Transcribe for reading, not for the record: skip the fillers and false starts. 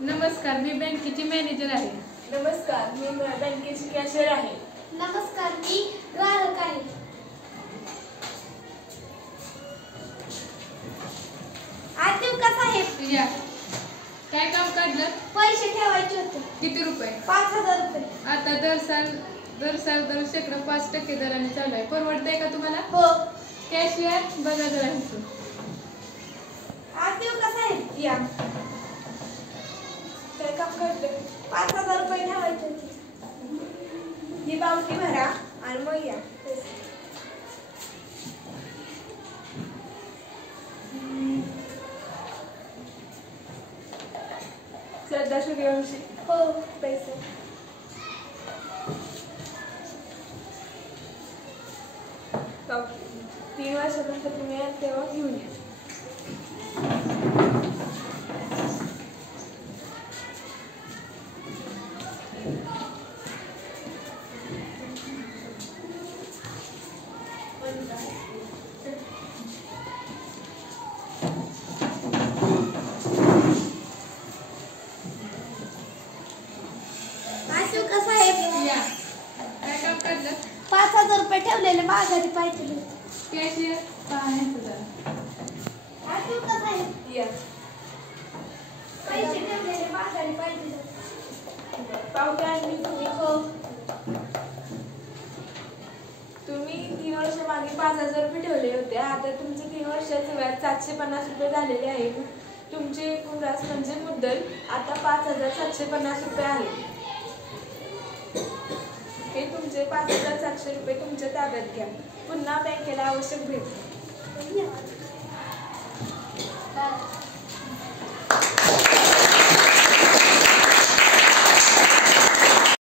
नमस्कार, मी बँकेची मॅनेजर आहे. नमस्कार, मी बँकेची कॅशियर आहे. नमस्कार, मी ग्राहक आहे. आदित्य साहेब, या काय काम काढलं? पैसे ठेवायचे होते. किती रुपये? 5000 रुपये. आता दर साल शेकडा 5% दराने चालू आहे. परवडतंय का तुम्हाला? हो. कॅशियर बघा जरा हिशोब. आदित्य साहेब, या काय काम काढलं? 5000 रुपये ठेवायचे होते. ही पावती भरा आणि मग या. श्रद्धा सूर्यवंशी. हो. पैसे पावती 3 वर्षानंतर तुम्ही याल तेव्हा घेऊन या. आदित्य साहेब, या काय काम काढलं? 5000 रुपये ठेवलेले माघारी पाहिजे. कॅशियर पाहायचं जरा. आदित्य साहेब, या पैसे ठेवलेले माघारी पाहिजे. पावती आणली तुम्ही? हो. तुम्ही 3 वर्ष मागे 5000 रुपये ठेवले होते. आता तुमचे 3 वर्षाचे व्याज 750 रुपये झालेले आहे. तुमचे एकूण व्याज म्हणजे मुद्दल आता 5750 रुपये आहे. हे तुमचे 5700 रुपये तुमच्या ताब्यात घ्या. पुन्हा बँकेला आवश्यक भेट. धन्यवाद.